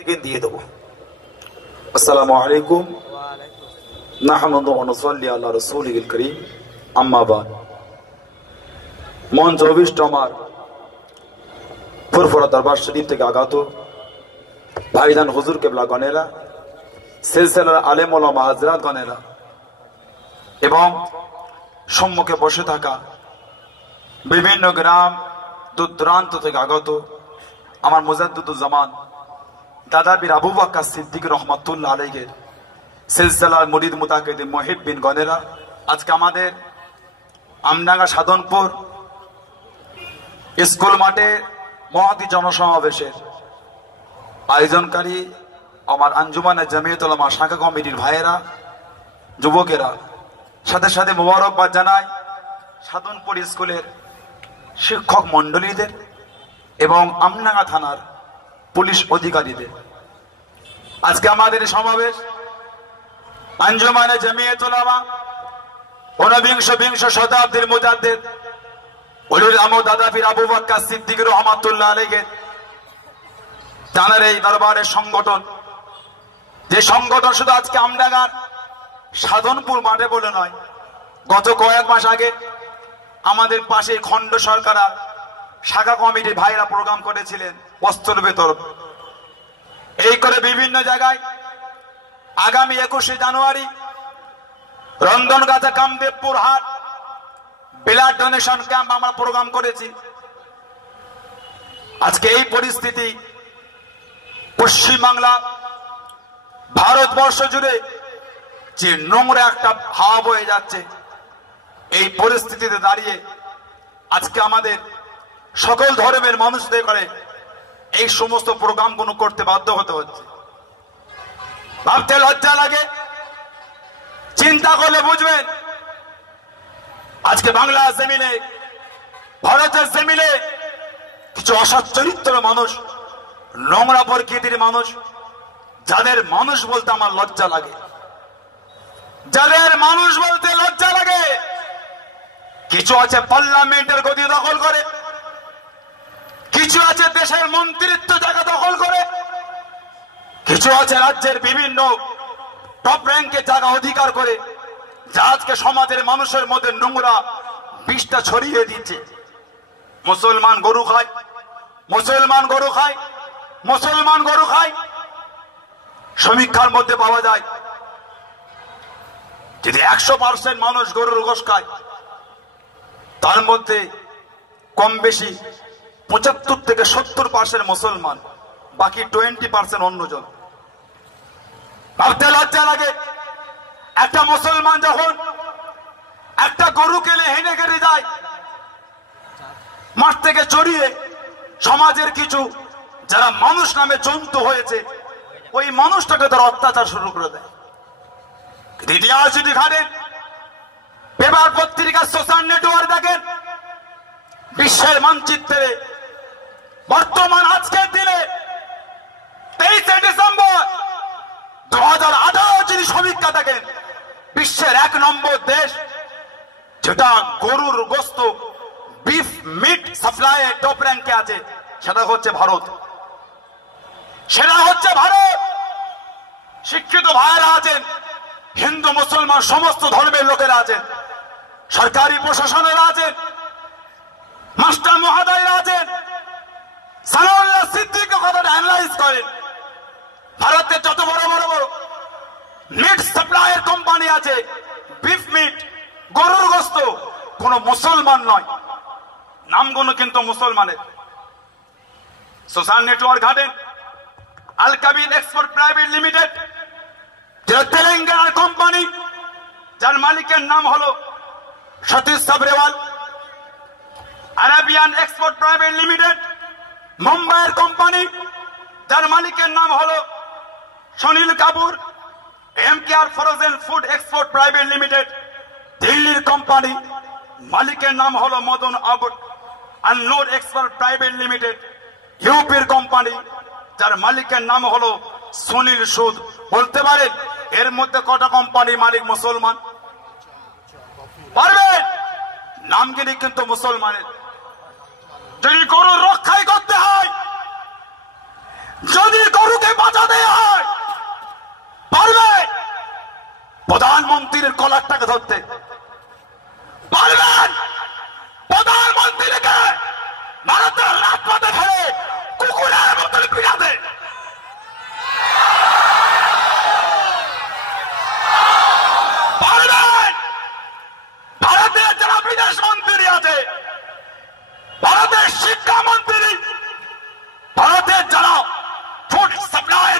থেকে দিয়ে দেবো। আসসালামু আলাইকুম নাহমাদু ওয়া নুসাল্লি আলা রাসূলিল কারীম আম্মা বাদ। মঞ্চ অভিষ্ট আমার ফুরফুরা দরবার শরীফ থেকে আগত ভাইজান হুজুর কেবলা গণেরা, সিলসিলার আলেম ওলামা হযরত গণেরা এবং সম্মুখে বসে থাকা বিভিন্ন গ্রাম দূর দূরান্ত থেকে আগত আমার মুজাদ্দিদুজ্জামান দাদা বীর আবু বকর সিদ্দিক রহমাতুল্লাহ আলাইহি সিলসিলার মুরিদ মুতাকিদ মুহিব্বিন গণেরা, আজকে আমাদের আমডাঙ্গা সাধনপুর স্কুল মাঠে মহতী জনসমাবেশের আয়োজনকারী আমার আঞ্জুমানে জামিয়াতুল উলামা শাখা কমিটির ভাইয়েরা, যুবকেরা, সাথে সাথে মোবারকবাদ জানাই সাধনপুর স্কুলের শিক্ষক মন্ডলীদের এবং আমডাঙ্গা থানার পুলিশ অধিকারীদের। আজকে আমাদের সমাবেশ আঞ্জুমানে জামিয়াতুল উলামা ঊনবিংশ শতাব্দীর মুজাদ্দিদ উলুল আমদ দাদা পীর আবু বকর সিদ্দিক রহমাতুল্লাহ আলাইহি তাঁর এই দরবারের সংগঠন, যে সংগঠন শুধু আজকে আমডাঙ্গার সাধনপুর মাঠে বলে নয়, গত কয়েক মাস আগে আমাদের পাশে খণ্ড সরকার শাখা কমিটির ভাইরা প্রোগ্রাম করেছিলেন বস্ত্র বিতরণ। এই করে বিভিন্ন জায়গায় আগামী 21শে জানুয়ারি রন্ধনগাছা কামদেবপুর হাট ব্লাড ডোনেশন ক্যাম্প আমরা প্রোগ্রাম করেছি। আজকে এই পরিস্থিতি পশ্চিমবাংলা ভারতবর্ষ জুড়ে যে নোংরা একটা হাওয়া বয়ে যাচ্ছে, এই পরিস্থিতিতে দাঁড়িয়ে আজকে আমাদের সকল ধর্মের মানুষদের করে এই সমস্ত প্রোগ্রামগুলো করতে বাধ্য হতে হচ্ছে। ভাবতে লজ্জা লাগে, চিন্তা করলে বুঝবেন আজকে বাংলার জমিনে, ভারতের জমিনে কিছু অসৎ চরিত্র মানুষ, নোংরা প্রকৃতির মানুষ, যাদের মানুষ বলতে আমার লজ্জা লাগে, যাদের মানুষ বলতে লজ্জা লাগে। কিছু আছে পার্লামেন্টের গদি দখল করে, কিছু আছে দেশের মন্ত্রিত্ব জায়গা দখল করে, কিছু আছে রাজ্যের বিভিন্ন টপ র্যাঙ্কে জায়গা অধিকার করে, যা আজকে সমাজের মানুষের মধ্যে নোংরা বিষটা ছড়িয়ে দিচ্ছে। মুসলমান গরু খায়, মুসলমান গরু খায়, মুসলমান গরু খায়। সমীক্ষার মধ্যে পাওয়া যায় যদি 100% মানুষ গরুর গোশত খায়, তার মধ্যে কম বেশি 75 থেকে 70% মুসলমান, বাকি 20% অন্যজন। ভাবতে লজ্জা লাগে, একটা মুসলমান যখন একটা গরু কেলে হেনে কেটে যায়, মাঠ থেকে চড়িয়ে সমাজের কিছু যারা মানুষ নামে জন্তু হয়েছে, ওই মানুষটাকে তারা অত্যাচার শুরু করে দেয়। ইতিহাস যদি ঘাটেন, পেপার পত্রিকা, সোশ্যাল নেটওয়ার্ক দেখেন, বিশ্বের মানচিত্রে বর্তমান আজকের দিনে 23শে ডিসেম্বর 2018 যদি সমীক্ষা দেখেন, বিশ্বের 1 নম্বর দেশ যেটা গরুর গোশত বিফ মিট সাপ্লাই টপ র্যাঙ্কে আছে, সেটা হচ্ছে ভারত। সেটা হচ্ছে ভারত। শিক্ষিত ভাইয়েরা আছেন, হিন্দু মুসলমান সমস্ত ধর্মের লোকেরা আছেন, সরকারি প্রশাসনেরা আছেন, মাস্টার মহোদয়রা আছেন, সালাউল্লাহ সিদ্দিক কথাটা অ্যানালাইজ করেন। ভারতের যত বড় বড় বড় মিট সাপ্লাইয়ের কোম্পানি আছে, বিফ মিট, গরুর গোশত, কোন মুসলমান নয়, নামগুলো কিন্তু মুসলমানের। সোশ্যাল নেটওয়ার্ক ঘাটেন, Al Kabir export private limited, যেটা তেলেঙ্গানার কোম্পানি, যার মালিকের নাম হলো Satish Sabharwal. Arabian export private limited, মুম্বাইয়ের কোম্পানি, যার মালিকের নাম হলো Sunil Kapoor. MKR frozen food export private limited, দিল্লির কোম্পানি, মালিকের নাম হলো Madan Abbot. Al Noor export private limited, ইউপির কোম্পানি, যার মালিকের নাম হলো সুনীল সুদ। বলতে পারেন এর মধ্যে কটা কোম্পানি মালিক মুসলমান? পারবেন? নামগিরি কিন্তু মুসলমানের। যদি গরুর রক্ষাই করতে হয়, যদি গরুকে বাঁচা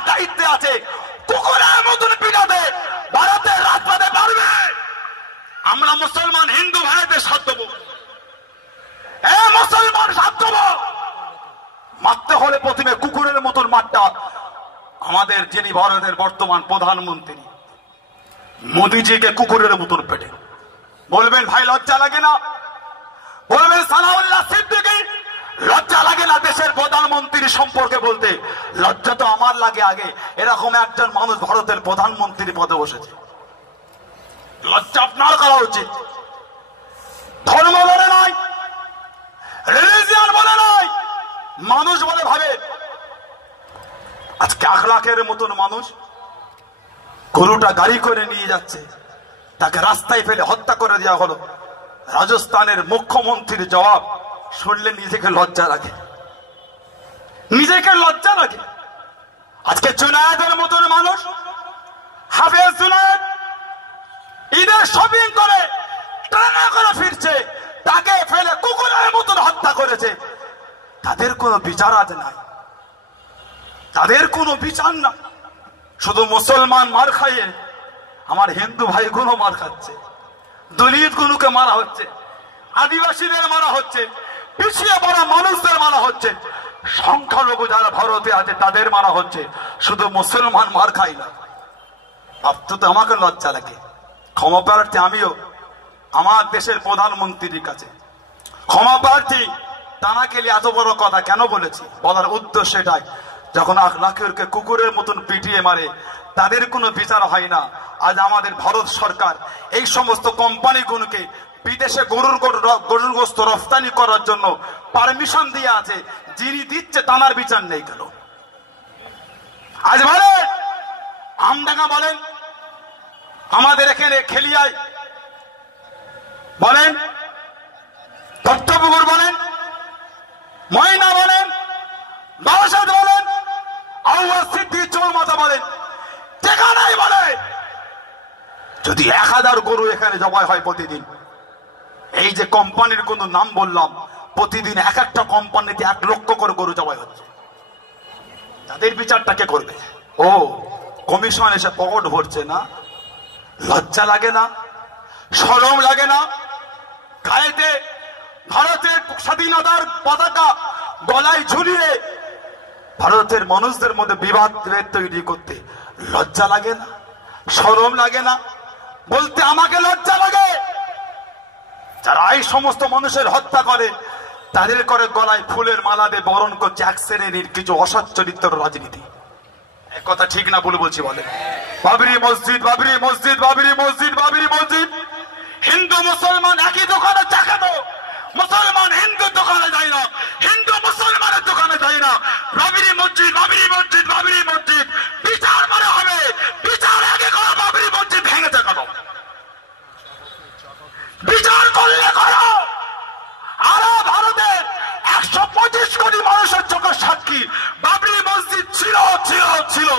দায়িত্বে আছে, কুকুরের মতন পিটাতে ভারতের রাজপথে পারবে? আমরা মুসলমান হিন্দু ভাইদের সাথ দেবো, মুসলমান সাথ দেবো। মারতে হলে প্রথমে কুকুরের মতন মারটা আমাদের যিনি ভারতের বর্তমান প্রধানমন্ত্রী মোদিজিকে কুকুরের মতন পেটে। বলবেন ভাই লজ্জা লাগে না? বলবেন সানাউল্লাহ সিদ্দিকী লজ্জা লাগে না দেশের প্রধানমন্ত্রী সম্পর্কে বলতে? লজ্জা তো আমার লাগে আগে, এরকম একজন মানুষ ভারতের প্রধানমন্ত্রী পদে বসেছে। লজ্জা আপনার করা উচিত। ধর্ম বলে নয়, রিলিজিয়ন বলে নয়, মানুষ বলে ভাবে। আজকে 1 লাখের মতন মানুষ গরুটা গাড়ি করে নিয়ে যাচ্ছে, তাকে রাস্তায় ফেলে হত্যা করে দেওয়া হলো। রাজস্থানের মুখ্যমন্ত্রীর জবাব শুনলে নিজেকে লজ্জা লাগে, নিজেকে লজ্জা লাগে। আজকে জুনায়েদের মতন মানুষ, হাফেজ জুনায়েদ ঈদের শপিং করে টানা করে ফিরছে, তাকে ফেলে কুকুরের মতন হত্যা করেছে। তাদের কোনো বিচার আজ নাই, তাদের কোনো বিচার না। শুধু মুসলমান মার খাইয়ে আমার হিন্দু ভাইগুলো মার খাচ্ছে, দলিত গুলোকে মারা হচ্ছে, আদিবাসীদের মারা হচ্ছে, পিছিয়ে পড়া মানুষদের মারা হচ্ছে, সংখ্যালঘু যারা ভারতে আছে তাদের মারা হচ্ছে। শুধু মুসলমান মার খাই না। ভাবতে তো আমাকে লজ্জা লাগে। ক্ষমা প্রার্থী আমিও আমার দেশের প্রধানমন্ত্রীর কাছে ক্ষমা প্রার্থী। তানাকে এত বড় কথা কেন বলেছি? বলার উদ্দেশ্য এটাই, যখন 1 লাখকে কুকুরের মতন পিটিয়ে মারে তাদের কোনো বিচার হয় না। আজ আমাদের ভারত সরকার এই সমস্ত কোম্পানিগুলোকে বিদেশে গরুর গোস্ত রফতানি করার জন্য পারমিশন দিয়ে আছে, যিনি দিচ্ছে তানার বিচার নেই কেন? আজ বলেন আমডাঙ্গা বলেন, আমাদের এখানে খেলিয়ায় বলেন, দত্তপুকুর বলেন, ময়না বলেন, বারাসাত বলেন, আউয়াজ সিদ্দিক চৌমাথা বলেন, যেখানেই বলে যদি 1000 গরু এখানে জবাই হয় প্রতিদিন, এই যে কোম্পানির কোন নাম বললাম, প্রতিদিন এক একটা কোম্পানিতে 1 লক্ষ করে গরু জবাই হচ্ছে। তাদের বিচারটা কে করবে? ও কমিশন এসে পকেট ভরছে না? লজ্জা লাগে না? শরম লাগে না? গায়েতে ভারতের স্বাধীনতার পতাকা গলায় ঝুলিয়ে ভারতের মানুষদের মধ্যে বিবাদ তৈরি করতে লজ্জা লাগে না? শরম লাগে না? বলতে আমাকে লজ্জা লাগে। যারা এই সমস্ত মানুষের হত্যা করে তাদের করে গলায় ফুলের মালা দিয়ে বরণ করছে এক শ্রেণীর কিছু অসৎ চরিত্র রাজনীতি। এক কথা ঠিক না ভুল বলছি? বলে বাবরি মসজিদ, বাবরি মসজিদ, বাবরি মসজিদ, বাবরি মসজিদ। হিন্দু মুসলমান একই দোকানে চা খেত, মুসলমান হিন্দু দোকানে যায় না, হিন্দু মুসলমানের দোকানে যায় না। বাবরি মসজিদ, বাবরি মসজিদ, বাবরি মসজিদ। বিচার মানে হবে, বিচার আগে করো। বাবরি মসজিদ ভেঙেছে কেন? বিচার করলে করো। আরো ভারতের 125 কোটি মানুষের চোখের সাক্ষী বাবরি মসজিদ ছিল ছিল ছিল।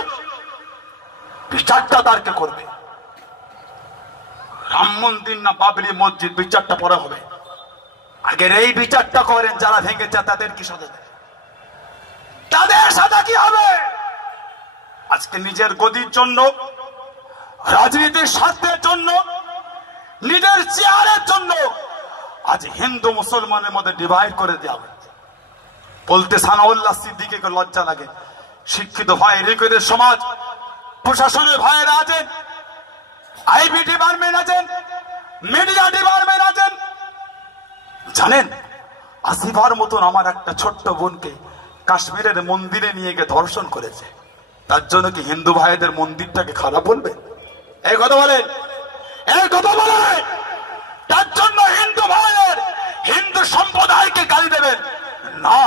বিচারটা তারকে করবে। রাম মন্দির না বাবরি মসজিদ, বিচারটা পরে হবে। আগের এই বিচারটা করেন যারা ভেঙেছে তাদের কি সাজা দেয়? তাদের সাজা কি হবে? আজকে নিজের গদির জন্য, রাজনীতির স্বার্থের জন্য, নিজের চেয়ারের জন্য আজ হিন্দু মুসলমানের মধ্যে ডিভাইড করে দেওয়া হয়েছে। বলতে সানাউল্লাহ সিদ্দিকীকে লজ্জা লাগে। শিক্ষিত ভাই রেকর্ডের সমাজ, প্রশাসনের ভাইয়েরা আছেন, আইবি ডিপার্টমেন্ট আছেন, মিডিয়া ডিপার্টমেন্ট আছেন। জানেন আসিফার মতন আমার একটা ছোট্ট বোনকে কাশ্মীরের মন্দিরে নিয়ে গিয়ে ধর্ষণ করেছে। তার জন্য কি হিন্দু ভাইদের মন্দিরটাকে খারাপ বলবে? এই কথা বলেন, এই কথা বলেন। তার জন্য হিন্দু ভাইয়ের, হিন্দু সম্প্রদায়কে গালি দেবেন না?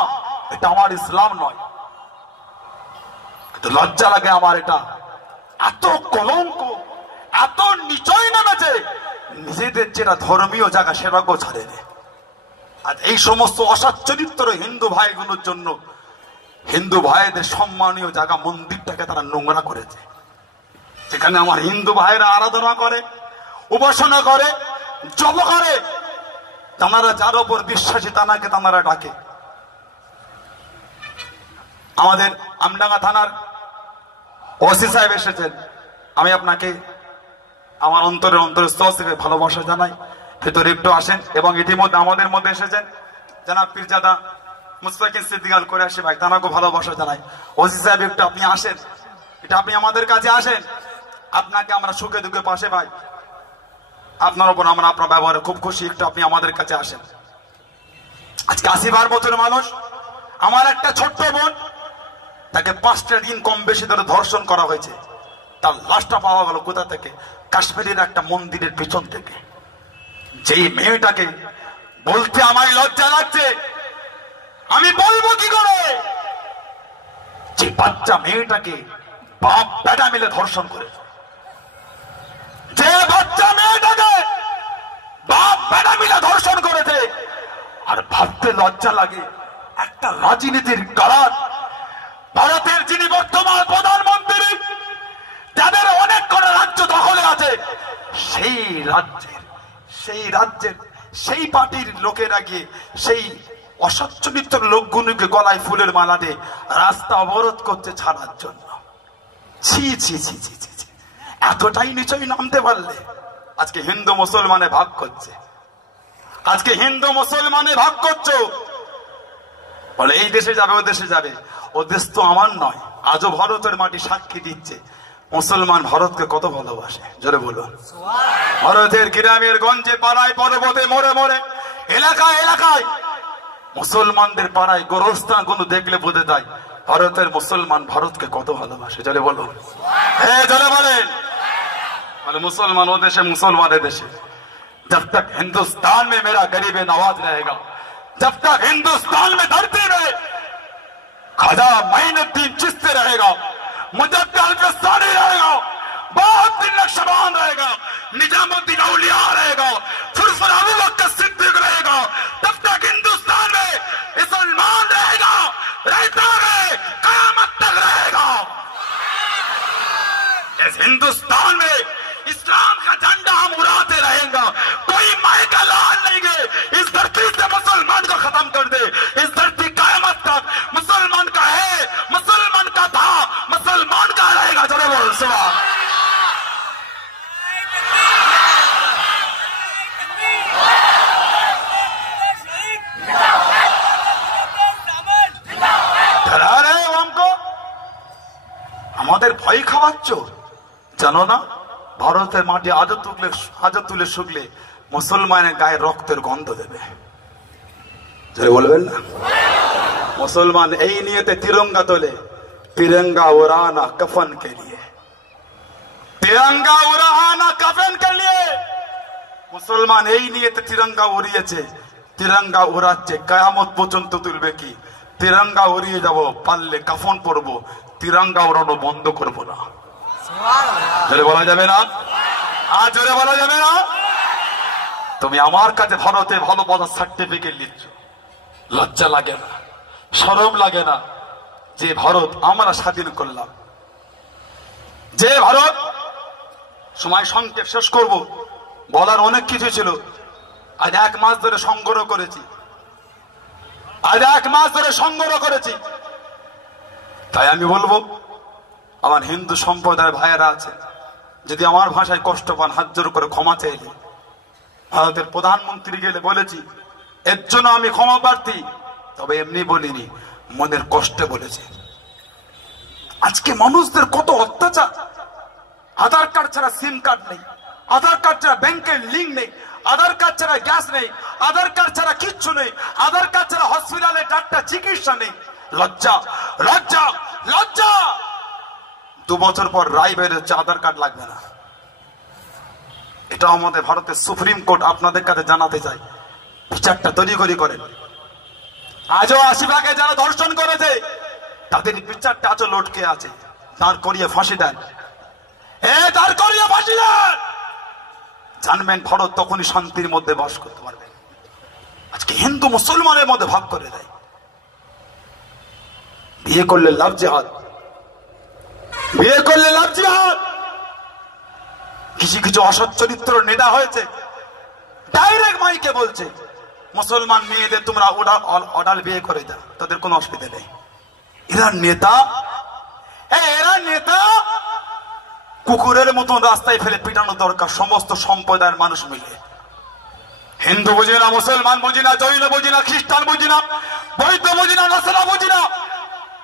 এটা আমার ইসলাম নয়। কিন্তু লজ্জা লাগে আমার। এটা এত কলঙ্ক, এত নিচয় নেমেছে, নিজেদের যেটা ধর্মীয় জায়গা সেটাকেও ছাড়ে নেয়। আর এই সমস্ত অসৎ চরিত্র হিন্দু ভাইগুলোর জন্য হিন্দু ভাইদের সম্মানীয় জায়গা মন্দিরটাকে তারা নোংরা করেছে। যেখানে আমার হিন্দু ভাইরা আরাধনা করে, উপাসনা করে, জপ করে, তারা যার ওপর বিশ্বাসী তানাকে তারা ডাকে। আমাদের আমডাঙ্গা থানার ওসি সাহেব এসেছেন, আমি আপনাকে আমার অন্তরের স্তর থেকে ভালোবাসা জানাই। ভেতরে একটু আসেন। এবং ইতিমধ্যে আমাদের মধ্যে এসেছেন জানাব পীরজাদা মুস্তাকিম সিদ্দিক আল কুরাইশি ভাই, তানাকে ভালোবাসা জানাই। ওসি সাহেব একটু আপনি আসেন, এটা আপনি আমাদের কাছে আসেন। আপনাকে আমরা সুখে দুঃখে পাশে ভাই, আপনার উপর আমরা আপনার ব্যবহারে খুব খুশি, একটু আপনি আমাদের কাছে আসেন। আজকে 80 বছর মানুষ, আমার একটা ছোট্ট বোন, তাকে 5টা দিন কম বেশি ধরে ধর্ষণ করা হয়েছে। তার লাশটা পাওয়া গেল কোথা থেকে? কাশ্মীরের একটা মন্দিরের পেছন থেকে। যেই মেয়েটাকে বলতে আমায় লজ্জা লাগছে, আমি বলবো কি করে, যে বাচ্চা মেয়েটাকে বাপ বেটা মিলে ধর্ষণ করেছে, যে বাচ্চা মেয়েটাকে বাপ বেটা মিলে ধর্ষণ করেছে। আর ভাবতে লজ্জা লাগে, একটা রাজনীতির কারণ, ভারতের যিনি বর্তমান প্রধানমন্ত্রী, যাদের অনেক করে রাজ্য দখলে আছে, সেই রাজ্যের সেই পার্টির লোকেরা গিয়ে সেই অসচ্চরিত্র লোকগুলোকে গলায় ফুলের মালা দিয়ে রাস্তা অবরোধ করতে ছাড়ার জন্য। ছি ছি ছি ছি ছি ছি, এতটাই নিচই নামতে পারলে। আজকে হিন্দু মুসলমানে ভাগ করছে, আজকে হিন্দু মুসলমানে ভাগ করছো, বলে এই দেশে যাবে ও দেশে যাবে। ও দেশ তো আমার নয়। আজও ভারতের মাটি সাক্ষী দিচ্ছে মুসলমান ভারতকে কত ভালোবাসে। জোরে বলুন। ভারতের গ্রামের গঞ্জে পাড়ায় পর্বতে মোড়ে মোড়ে এলাকায় এলাকায় মুসলমানদের পাড়ায় গোরস্থান কোন দেখলে বোঝা যায় ভারতের মুসলমান ভারতকে কত ভালোবাসে। জোরে বলুন। হ্যাঁ জোরে বলেন। মানে मुसलमान वो देश है, मुसलमान देश है। जब तक हिंदुस्तान में मेरा गरीब नवाज रहेगा, जब तक हिंदुस्तान में धरती में ख्वाजा मोइनुद्दीन चिश्ती रहेगा, मुजद्दिद अल-बुस्तानी रहेगा, बहाउद्दीन नक्शबंद रहेगा, निजामुद्दीन औलिया रहेगा, फुरफुर अबू बकर सिद्दीक रहेगा, तब तक हिंदुस्तान में मुसलमान रहेगा, रहता है, कयामत तक रहेगा। इस हिंदुस्तान में इस्लाम का झंडा हम उड़ाते रहेंगे। कोई माई का लाल नहीं गए इस धरती से मुसलमान को खत्म कर दे। इस धरती कयामत तक मुसलमान का है, मुसलमान का था, मुसलमान का रहेगा। चलो बोल सुभान। डरा रहे हो हमको, আমাদের ভয় খাওয়াচ্ছ। জানো না ভারতের মাটি আজও তুলে শুকলে মুসলমানের গায়ে রক্তের গন্ধ দেবে। বলবেন না? মুসলমান এই নিয়েতে তিরঙ্গা তোলে, तिरंगा उड़ाना कफन के लिए, तिरंगा उड़ाना कफन के लिए। মুসলমান এই নিয়েতে তিরঙ্গা উড়িয়েছে, তিরঙ্গা উড়াচ্ছে, কিয়ামত পর্যন্ত তুলবে কি? তিরঙ্গা উড়িয়ে যাব, পারলে কাফন পরবো, তিরঙ্গা উড়ানো বন্ধ করবো না। জোরে বলা যাবে না? আর জোরে বলা যাবে না? তুমি আমার কাছে ভারতে ভালোবাসার সার্টিফিকেট নিচ্ছ, লজ্জা লাগে না, শরম লাগে না? যে ভারত আমরা স্বাধীন করলাম, যে ভারত, সময় সংক্ষেপ শেষ করব, বলার অনেক কিছু ছিল। আজ 1 মাস ধরে সংগ্রহ করেছি, আজ 1 মাস ধরে সংগ্রহ করেছি। তাই আমি বলবো, আমার হিন্দু সম্প্রদায়ের ভাইয়েরা আছে, যদি আমার ভাষায় কষ্ট পান হাত জোর করে ক্ষমা চাইলে। ভারতের প্রধানমন্ত্রী গেলে বলেছি, এর জন্য আমি ক্ষমা প্রার্থী, তবে এমনি বলিনি, মনের কষ্টে বলেছি। আজকে মানুষদের কত অত্যাচার। আধার কার্ড ছাড়া সিম কার্ড নেই, আধার কার্ড ছাড়া ব্যাংকের লিঙ্ক নেই, আধার কার্ড ছাড়া গ্যাস নেই, আধার কার্ড ছাড়া কিচ্ছু নেই, আধার কার্ড ছাড়া হসপিটালে ডাক্তার চিকিৎসা নেই। লজ্জা, লজ্জা, লজ্জা। 2 বছর পর রায় বের হচ্ছে, আধার কার্ড লাগবে না। এটা আমাদের ভারতের সুপ্রিম কোর্ট আপনাদের কাছে জানাতে চাই, বিচারটা তৈরি করেন। আজও 80 ভাগে যারা ধর্ষণ করেছে তাদের বিচারটা আজও লটকে আছে, দাঁড় করিয়ে ফাঁসি দেন, দাঁড় করিয়ে ফাঁসি দেন। জানবেন ভারত তখনই শান্তির মধ্যে বাস করতে পারবে। আজকে হিন্দু মুসলমানের মধ্যে ভাগ করে দেয়। বিয়ে করলে লাভ জিহাদ, বিয়ে করলে লাভ জিহাদ। কিছু কিছু অসৎ চরিত্র নেতা হয়েছে, ডাইরেক্ট মাইকে বলছে মুসলমান মেয়েদের তোমরা অডাল বিয়ে করে দাও, তাদের কোনো অসুবিধা নেই। এরা নেতা, এরা নেতা কুকুরের মতন রাস্তায় ফেলে পিটানো দরকার সমস্ত সম্প্রদায়ের মানুষ মিলে। হিন্দু বুঝি না, মুসলমান বুঝি না, জৈন বুঝি না, খ্রিস্টান বুঝি না, বৌদ্ধ বুঝি না, নাসারা বুঝি না,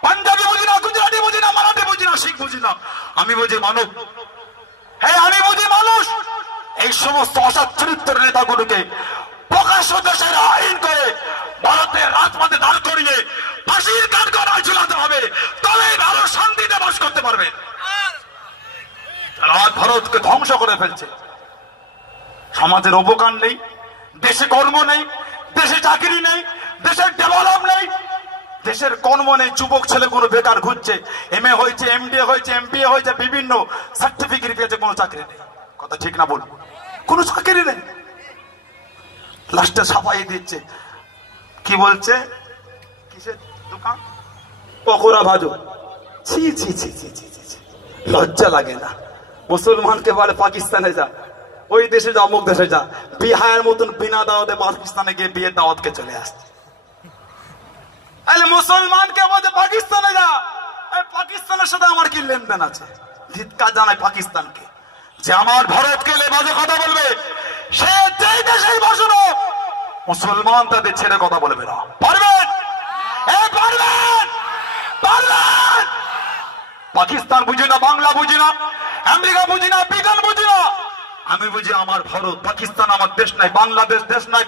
পাঞ্জাবি বুঝি না, গুজরাটি বুঝি না, মারাঠি বুঝি না, শিখ বুঝি না, আমি বুঝি মানব। হ্যাঁ, আমি বুঝি মানুষ। এই সমস্ত অসৎ চরিত্রের নেতাগুলোকে প্রকাশ্য দেশের আইন করে ভারতের রাজপথে দাঁড় করিয়ে ফাঁসির কাঠগড়ায় ঝুলাতে হবে, তবেই ভারত শান্তিতে বাস করতে পারবে। রাত ভারতকে ধ্বংস করে ফেলছে। সমাজের উপকার নেই, দেশে কর্ম নেই, দেশে চাকরি নেই, দেশের ডেভেলপ নেই, দেশের কর্ম নেই। যুবক ছেলে কোনো বেকার ঘুরছে, MA হয়েছে, MBA হয়েছে, MBA হয়েছে, বিভিন্ন সার্টিফিকেট পেয়েছে, কোনো চাকরি নেই। কথা ঠিক না বল? কোনো চাকরি নেই। লাস্টে সাফাই দিচ্ছে, কি বলছে? কিসের দোকান? পকোড়া ভাজো। ছি ছি ছি ছি ছি ছি, লজ্জা লাগে না? মুসলমানকে বলে পাকিস্তানে যা, ওই দেশে যা, অমুক দেশে যা, বিহারের মতন বিনা দাওয়াতে পাকিস্তানে গিয়ে বিয়ের দাওয়াতকে চলে আসছে। মুসলমানকে বলছে পাকিস্তানে যা, পাকিস্তানের সাথে আমার কি লেনদেন আছে? ধিক্কার জানায় পাকিস্তানকে, যে আমার ভারতকে বাজে কথা বলবে, সে যেই দেশেই বসুন মুসলমান তাদের ছেড়ে কথা বলবে না। পারবেন? পারবেন? পারবেন? পাকিস্তান বুঝি না, বাংলা বুঝি না, আমেরিকা বুঝি না, ব্রিটেন বুঝি না, আমি বুঝি আমার ভারত। পাকিস্তান আমার দেশ নাই, বাংলাদেশ দেশ নাই,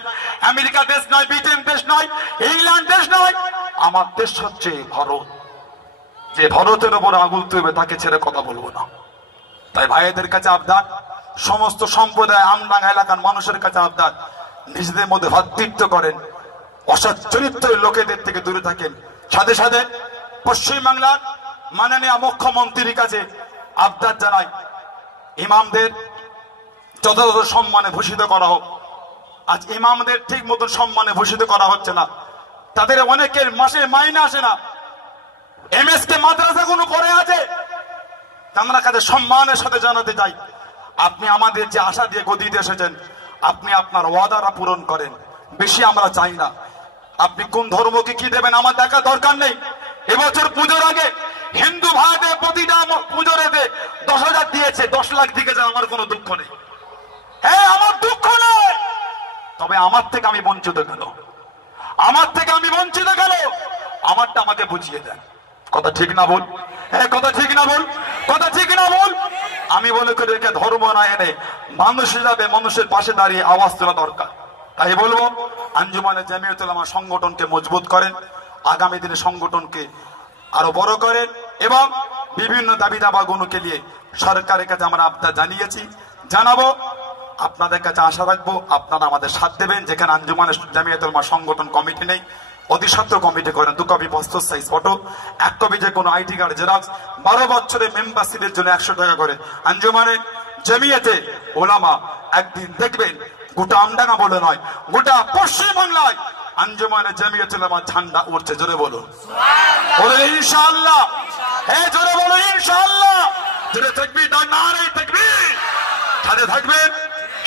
আমেরিকা দেশ নাই, ব্রিটেন দেশ নাই, ইংল্যান্ড দেশ নাই, আমার দেশ হচ্ছে ভারত। যে ভারতের উপর আঙুল তুলবে তাকে ছেড়ে কথা বলবো না। তাই ভাইদের কাছে আবদার, সমস্ত সম্প্রদায় আমডাঙ্গা এলাকার মানুষের কাছে আবদার, নিজেদের মধ্যে ভ্রাতৃত্ব করেন, অসৎ চরিত্রের লোকেদের থেকে দূরে থাকেন। সাথে সাথে পশ্চিমবাংলার মাননীয় মুখ্যমন্ত্রীর কাছে আবদার জানাই, ইমামদের যথাযথ সম্মানে ভূষিত করা হোক। আজ ইমামদের ঠিক মতো সম্মানে ভূষিত করা হচ্ছে না। তাদের অনেকের মাসে মাইনে আসে না। MSK মাদ্রাসা গুলো করে আছে, আমরা কাছে সম্মানের সাথে জানাতে চাই, আপনি আমাদের যে আশা দিয়ে গদিতে এসেছেন, আপনি আপনার ওয়াদাটা পূরণ করেন। বেশি আমরা চাই না। আপনি কোন ধর্মকে কি দেবেন আমার দেখা দরকার নেই। এবছর পুজোর আগে হিন্দু ভাইদের প্রতিটা পুজোর আগে 10,000 দিয়েছে, 10 লাখ দিয়েছে, আমার কোনো দুঃখ নেই। হ্যাঁ, আমার দুঃখ নেই, তবে আমার থেকে আমি বঞ্চিত গেল, আমার থেকে আমি বঞ্চিত গেল, আমারটা আমাকে বুঝিয়ে দেন। কথা ঠিক না বল? হ্যাঁ, কথা ঠিক না বল? কথা ঠিক না বল? আমি বলে করে রেখে ধর্ম না এনে মানুষ হিসাবে মানুষের পাশে দাঁড়িয়ে আওয়াজ তোলা দরকার। তাই বলবো, আঞ্জুমানে জামিয়াতুল উলামা সংগঠনকে মজবুত করেন, আগামী দিনে সংগঠনকে আরো বড় করেন, এবং বিভিন্ন দাবি দাবাগুলোকে নিয়ে সরকারের কাছে আমরা আবদার জানিয়েছি, জানাবো। আপনাদের কাছে আশা রাখবো আপনারা আমাদের সাথ দেবেন। যেখানে আঞ্জুমানে জামিয়াতুল উলামা সংগঠন কমিটি নেই, অতি সত্ত্বর কমিটি করেন। 2 copy passport size photo, 1 copy যে কোনো ID কার্ড জেরক্স, 12 বছরের মেম্বারশিপের জন্য 100 টাকা করে। আঞ্জুমানে জামিয়াতে উলামা একদিন দেখবেন গোটা আমডাঙ্গা বলে নয়, গোটা পশ্চিমবাংলায় আঞ্জুমানে জামিয়াতুল উলামা ঝান্ডা উঠছে। জোরে বলুন বলে ইনশাআল্লাহ। হ্যাঁ, জোরে বলো ইনশাআল্লাহ। জোরে তাকবীর, নারে তাকবীর। সাথে থাকবেন,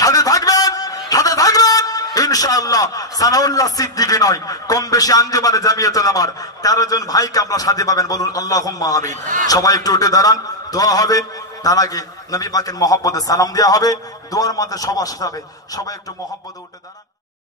সাথে থাকবেন, সাথে থাকবেন ইনশাআল্লাহ। সানাউল্লাহ সিদ্দিকী নয়, কম বেশি আঞ্জুমানে জামিয়াতুল উলামার 13 জন ভাইকে আপনারা সাথে পাবেন। বলুন আল্লাহুম্মা আমিন। সবাই একটু উঠে দাঁড়ান, দোয়া হবে। তার আগে নবী পাকের মহব্বতে সালাম দেওয়া হবে, দোয়ার মধ্যে সবার সাথে হবে। সবাই একটু মহব্বতে উঠে দাঁড়ান।